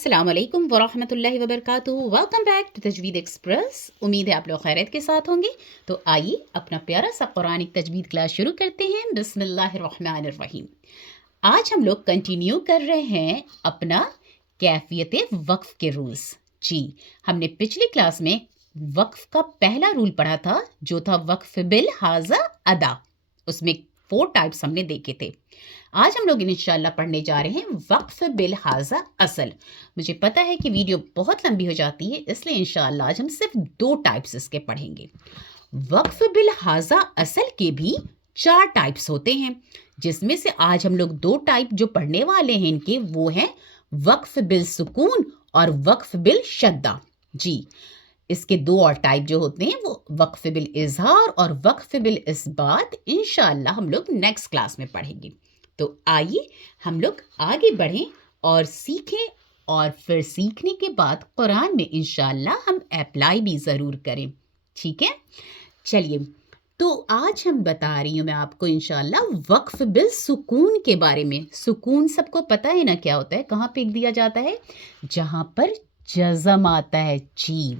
अस्सलाम वालेकुम वरहमतुल्लाहि वबरकातुहू। वेलकम बैक टू तजवीद एक्सप्रेस। उम्मीद है आप लोग खैरियत के साथ होंगे। तो आइए अपना प्यारा सा कुरानिक तजवीद क्लास शुरू करते हैं। बिस्मिल्लाहिर्रहमानिर्रहीम। आज हम लोग कंटिन्यू कर रहे हैं अपना कैफियत वक्फ के रूल्स। जी, हमने पिछली क्लास में वक्फ का पहला रूल पढ़ा था जो था वक्फ बिल हाजा अदा। उसमें 4 टाइप्स हमने देखे थे। आज हम लोग इंशाल्लाह पढ़ने जा रहे हैं वक्फ बिल हाजा असल। मुझे पता है कि वीडियो बहुत लंबी हो जाती है, इसलिए इंशाल्लाह आज हम सिर्फ 2 टाइप्स इसके पढ़ेंगे। वक्फ बिल हाजा असल के भी 4 टाइप्स होते हैं, जिसमें से आज हम लोग 2 टाइप जो पढ़ने वाले हैं इनके वो हैं वक्फ बिल सुकून और वक्फ बिल शद्दा। जी, इसके 2 और टाइप जो होते हैं वो वक्फ बिल इजहार और वक्फ बिल इस्बात इंशाअल्लाह हम लोग नेक्स्ट क्लास में पढ़ेंगे। तो आइए हम लोग आगे बढ़ें और सीखें, और फिर सीखने के बाद कुरान में इंशाअल्लाह हम अप्लाई भी ज़रूर करें। ठीक है, चलिए। तो आज हम बता रही हूँ मैं आपको इंशाअल्लाह वक्फ बिल सुकून के बारे में। सुकून सबको पता है ना क्या होता है, कहाँ पे दिया जाता है? जहाँ पर जज़म आता है। जी,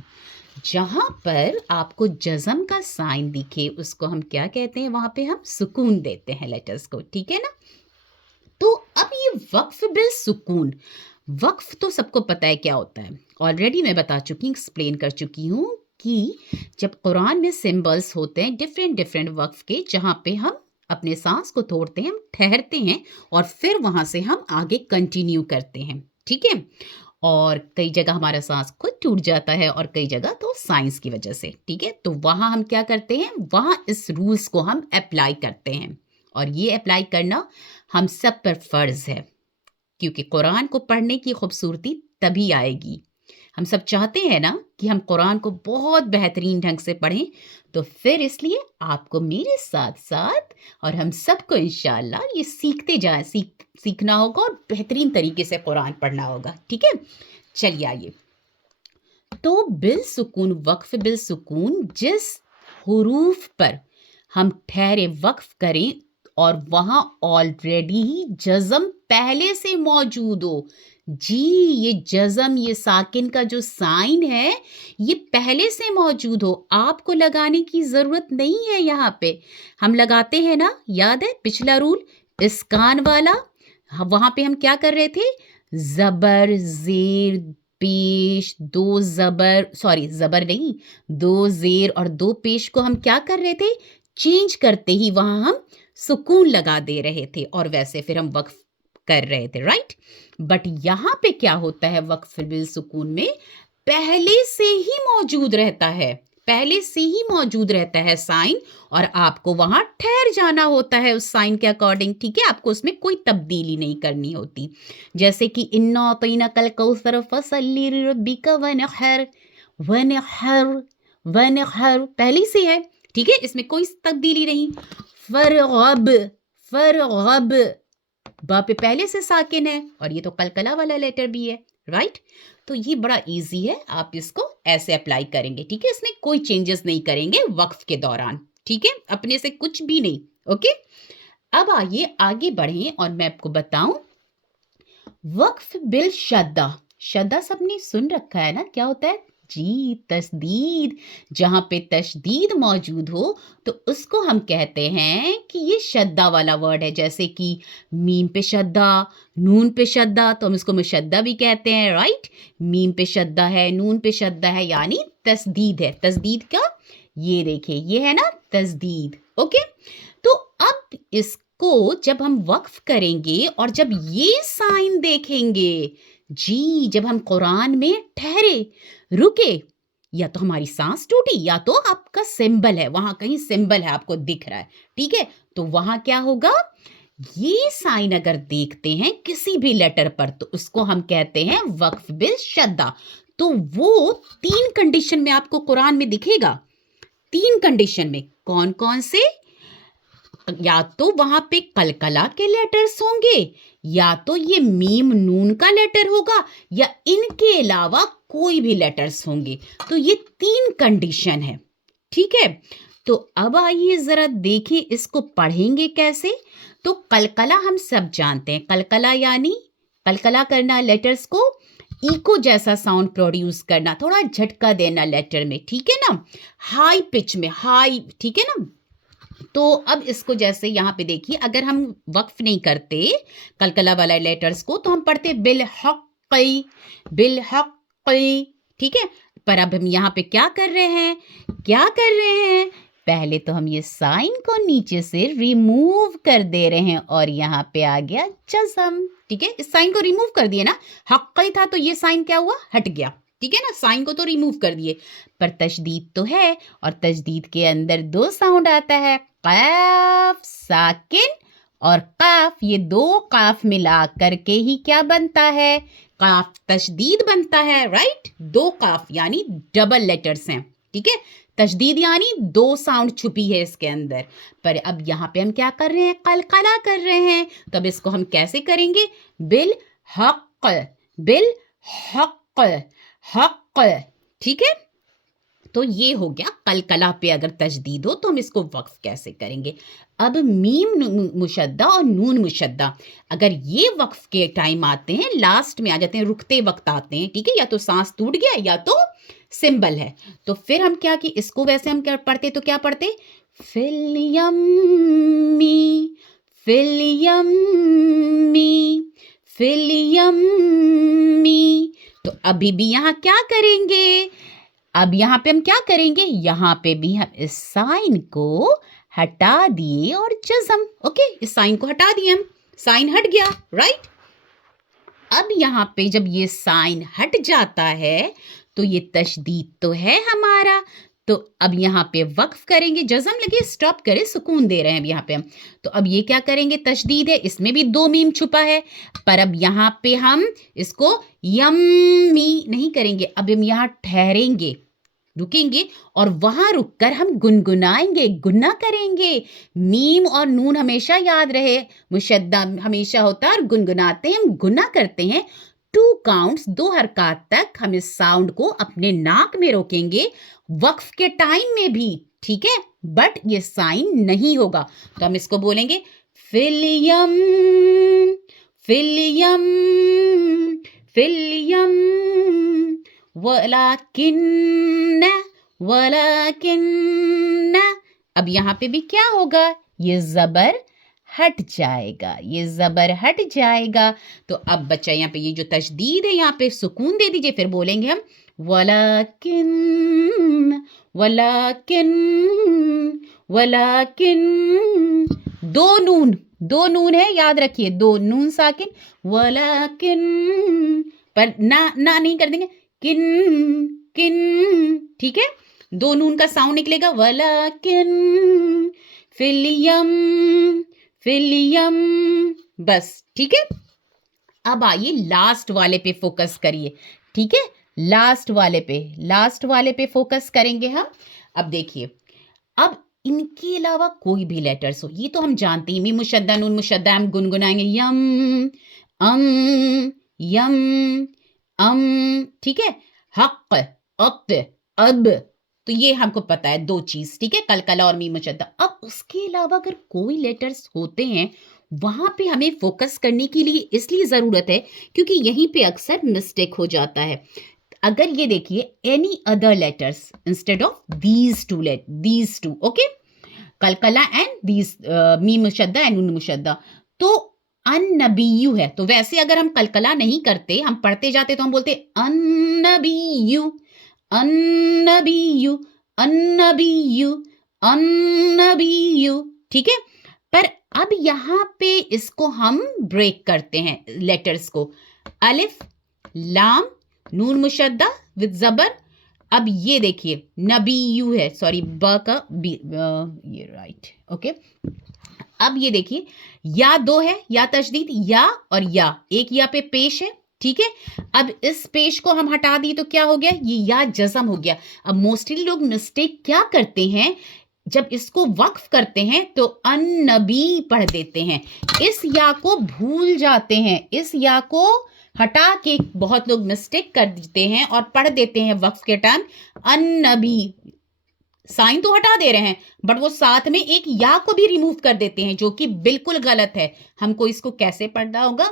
जहाँ पर आपको जज़म का साइन दिखे उसको हम क्या कहते हैं? वहाँ पे हम सुकून देते हैं लेटर्स को। ठीक है ना? तो अब ये वक्फ बिल सुकून, वक्फ तो सबको पता है क्या होता है, ऑलरेडी मैं बता चुकी हूँ, एक्सप्लेन कर चुकी हूँ कि जब कुरान में सिंबल्स होते हैं डिफरेंट वक्फ के, जहाँ पे हम अपने सांस को तोड़ते हैं, हम ठहरते हैं और फिर वहाँ से हम आगे कंटिन्यू करते हैं। ठीक है, और कई जगह हमारा सांस खुद टूट जाता है और कई जगह तो साइंस की वजह से। ठीक है, तो वहाँ हम क्या करते हैं? वहाँ इस रूल्स को हम अप्लाई करते हैं, और ये अप्लाई करना हम सब पर फ़र्ज़ है, क्योंकि कुरान को पढ़ने की खूबसूरती तभी आएगी। हम सब चाहते हैं ना कि हम कुरान को बहुत बेहतरीन ढंग से पढ़ें, तो फिर इसलिए आपको मेरे साथ साथ और हम सबको इंशाअल्लाह ये सीखते जाएं, सीखना होगा और बेहतरीन तरीके से कुरान पढ़ना होगा। ठीक है, चलिए आइए। तो बिल सुकून, वक्फ बिल सुकून, जिस हुरूफ पर हम ठहरे वक्फ करें और वहाँ ऑलरेडी ही जज़म पहले से मौजूद हो। जी, ये जज़म, ये साकिन का जो साइन है ये पहले से मौजूद हो, आपको लगाने की ज़रूरत नहीं है। यहाँ पे हम लगाते हैं ना, याद है पिछला रूल इस्कान वाला? वहाँ पे हम क्या कर रहे थे? ज़बर, ज़ेर, पेश, 2 ज़बर, सॉरी ज़बर नहीं, 2 ज़ेर और 2 पेश को हम क्या कर रहे थे? चेंज करते ही वहाँ हम सुकून लगा दे रहे थे और वैसे फिर हम वक्फ कर रहे थे, राइट? बट यहाँ पे क्या होता है वक्फ बिल सुकून में? पहले से ही मौजूद रहता है, पहले से ही मौजूद रहता है साइन, और आपको वहाँ ठहर जाना होता है उस साइन के अकॉर्डिंग। ठीक है, आपको उसमें कोई तब्दीली नहीं करनी होती। जैसे कि इन्ना अतैनाकल कौसर फसल्लि लिरब्बिका वनहर, वनहर, वनहर पहले से है। ठीक है, इसमें कोई तब्दीली नहीं। फरगब, फरगब, बा पे पहले से साकिन है और ये तो कलकला वाला लेटर भी है, राइट? तो ये बड़ा इजी है, आप इसको ऐसे अप्लाई करेंगे। ठीक है, इसमें कोई चेंजेस नहीं करेंगे वक्फ के दौरान। ठीक है, अपने से कुछ भी नहीं। ओके, अब आइए आगे बढ़ें और मैं आपको बताऊं वक्फ बिल शद्दा। शद्दा सबने सुन रखा है ना, क्या होता है? जी, तशदीद। जहाँ पे तशदीद मौजूद हो तो उसको हम कहते हैं कि ये शद्दा वाला वर्ड है। जैसे कि मीम पे शद्दा, नून पे शद्दा, तो हम इसको मुशद्दा भी कहते हैं, राइट? मीम पे शद्दा है, नून पे शद्दा है, यानी तशदीद है। तशदीद का ये देखिए, ये है ना तशदीद। ओके, तो अब इसको जब हम वक्फ करेंगे और जब ये साइन देखेंगे, जी, जब हम कुरान में ठहरे, रुके, या तो हमारी सांस टूटी या तो आपका सिंबल है, वहां कहीं सिंबल है आपको दिख रहा है। ठीक है, तो वहां क्या होगा? ये साइन अगर देखते हैं किसी भी लेटर पर तो उसको हम कहते हैं वक्फ बिल शद्दा। तो वो 3 कंडीशन में आपको कुरान में दिखेगा। 3 कंडीशन में कौन कौन से? या तो वहां पे कलकला के लेटर्स होंगे, या तो ये मीम नून का लेटर होगा, या इनके अलावा कोई भी लेटर्स होंगे। तो ये 3 कंडीशन है। ठीक है, तो अब आइए जरा देखें इसको पढ़ेंगे कैसे। तो कलकला हम सब जानते हैं, कलकला यानी कलकला करना लेटर्स को इको जैसा साउंड प्रोड्यूस करना, थोड़ा झटका देना लेटर में, ठीक है ना, हाई पिच में, हाई, ठीक है ना। तो अब इसको जैसे यहाँ पे देखिए, अगर हम वक्फ नहीं करते कलकला वाला लेटर्स को तो हम पढ़ते बिलहक़्क़ी, बिलहक़्क़ी, ठीक है। पर अब हम यहाँ पे क्या कर रहे हैं, क्या कर रहे हैं, पहले तो हम ये साइन को नीचे से रिमूव कर दे रहे हैं और यहाँ पे आ गया जज़म, ठीक है। इस साइन को रिमूव कर दिए ना, हक़्क़ी था तो ये साइन क्या हुआ, हट गया, ठीक है ना, साइन को तो रिमूव कर दिए, पर तशदीद तो है, और तशदीद के अंदर दो साउंड आता है, क़ाफ साकिन और क़ाफ, ये दो क़ाफ मिला करके ही क्या बनता है, क़ाफ तशदीद बनता है, राइट। दो क़ाफ यानी डबल लेटर्स हैं, ठीक है। तशदीद यानी दो साउंड छुपी है इसके अंदर। पर अब यहाँ पे हम क्या कर रहे हैं, कलकला कर रहे हैं, तो अब इसको हम कैसे करेंगे, बिल हक़, बिल हक़, हक़, ठीक है। तो ये हो गया कलकला पे अगर तशदीद हो तो हम इसको वक्फ कैसे करेंगे। अब मीम मुशद्दा और नून मुशद्दा अगर ये वक्फ के टाइम आते हैं, लास्ट में आ जाते हैं, रुकते वक्त आते हैं, ठीक है, या तो सांस टूट गया या तो सिंबल है, तो फिर हम क्या कि इसको वैसे हम क्या पढ़ते, तो क्या पढ़ते, फिल यम्मी, फिल यम्मी, फिल यम्मी। तो अभी भी यहाँ क्या करेंगे, अब यहाँ पे हम क्या करेंगे, यहाँ पे भी हम इस साइन को हटा दिए और जज़म, ओके, इस साइन को हटा दिए हम, साइन हट गया, राइट। अब यहाँ पे जब ये साइन हट जाता है तो ये तशदीद तो है हमारा, तो अब यहाँ पे वक्फ करेंगे, जज़म लगे, स्टॉप करें, सुकून दे रहे हैं अब यहाँ पे हम, तो अब ये क्या करेंगे, तशदीद है, इसमें भी दो मीम छुपा है, पर अब यहाँ पे हम इसको यम्मी नहीं करेंगे, अब हम यहाँ ठहरेंगे, रुकेंगे और वहां रुककर हम गुनगुनाएंगे, गुन्ना करेंगे। मीम और नून हमेशा याद रहे, मुशद्दा हमेशा होता है और गुनगुनाते हैं, हम गुना करते हैं। 2 काउंट्स, 2 हरकत तक हम इस साउंड को अपने नाक में रोकेंगे, वक्फ के टाइम में भी, ठीक है, बट ये साइन नहीं होगा, तो हम इसको बोलेंगे फिलियम, फिलियम, फिलियम, वलाकिन, वलाकिन। अब यहाँ पे भी क्या होगा, ये ज़बर हट जाएगा, ये ज़बर हट जाएगा। तो अब बच्चा यहाँ पे ये जो तशदीद है यहाँ पे सुकून दे दीजिए, फिर बोलेंगे हम वलाकिन, वलाकिन, वलाकिन। दो नून है, याद रखिए, दो नून साकिन, वलाकिन, पर ना नहीं कर देंगे, किन, किन, ठीक है, दो नून का साउंड निकलेगा, वलाकिन फिलियम, फिलियम, बस, ठीक है। अब आइए लास्ट वाले पे फोकस करिए, ठीक है, लास्ट वाले पे फोकस करेंगे हम। अब देखिए, अब इनके अलावा कोई भी लेटर्स हो, ये तो हम जानते हैं, मीम मुशद्दा, नून मुशद्दा, हम गुनगुनाएंगे, यम, यम, ठीक है, हक़, अक़, अब, तो ये हमको पता है, दो चीज, ठीक है, कलकला और मीम मुशद्दा। अब उसके अलावा अगर कोई लेटर्स होते हैं, वहां पे हमें फोकस करने के लिए इसलिए जरूरत है क्योंकि यहीं पे अक्सर मिस्टेक हो जाता है। अगर ये देखिए, any other letters instead of these two, okay, कलकला एंड दीज, मीम मुशद्दा एंड नून मुशद्दा, तो अन्नबीयू है, तो वैसे अगर हम कलकला नहीं करते, हम पढ़ते जाते, तो हम बोलते अन्नबीयू, अन्नबीयू, अन्नबीयू, अन्नबीयू, ठीक है। पर अब यहाँ पे इसको हम ब्रेक करते हैं लेटर्स को, अलिफ, लाम, नून मुशद्दा विद ज़बर। अब ये देखिए, नबीयू है, सॉरी, ब का बी, ये राइट, ओके। अब ये देखिए, या दो है, या तशदीद, या और या, एक या पे पेश है, ठीक है। अब इस पेश को हम हटा दिए तो क्या हो गया, ये या जज़म हो गया। अब मोस्टली लोग मिस्टेक क्या करते हैं, जब इसको वक्फ करते हैं तो अन्नबी पढ़ देते हैं, इस या को भूल जाते हैं, इस या को हटा के बहुत लोग मिस्टेक कर देते हैं और पढ़ देते हैं वक्फ के टाइम अन्नबी, साइन तो हटा दे रहे हैं बट वो साथ में एक या को भी रिमूव कर देते हैं, जो कि बिल्कुल गलत है। हमको इसको कैसे पढ़ना होगा,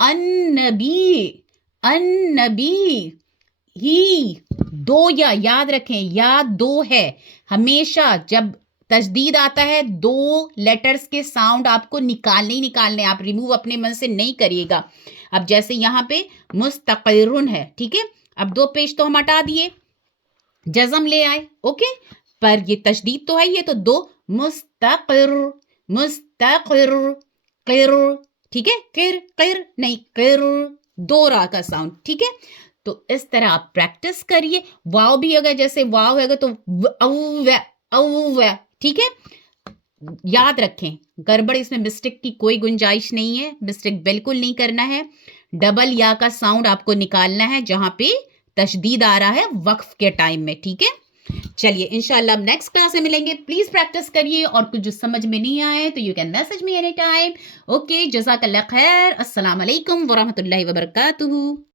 अन्नबी, अन्नबी, ही, दो या, याद रखें या दो है। हमेशा जब तशदीद आता है दो लेटर्स के साउंड आपको निकालने ही निकालने, आप रिमूव अपने मन से नहीं करिएगा। अब जैसे यहाँ पे मुस्तक़िरुन है, ठीक है, अब दो पेश तो हम हटा दिए, जज़म ले आए, ओके, पर ये तशदीद तो है, ये तो दो, मुस्तक़िर, मुस्तक़िर, क़िर, ठीक है, क़िर नहीं, क़िर, दो रा का साउंड, ठीक है। तो इस तरह आप प्रैक्टिस करिए। वाव भी अगर जैसे वाव है तो औ, ठीक है। याद रखें, गड़बड़ इसमें मिस्टेक की कोई गुंजाइश नहीं है, मिस्टेक बिल्कुल नहीं करना है। डबल या का साउंड आपको निकालना है जहां पे तशदीद आ रहा है वक्फ के टाइम में, ठीक है। चलिए इंशाल्लाह अब नेक्स्ट क्लास में मिलेंगे। प्लीज प्रैक्टिस करिए और कुछ जो समझ में नहीं आए तो you can message me any time. Okay, जज़ाकल्लाह खैर। अस्सलाम वालेकुम व रहमतुल्लाहि व बरकातुहू।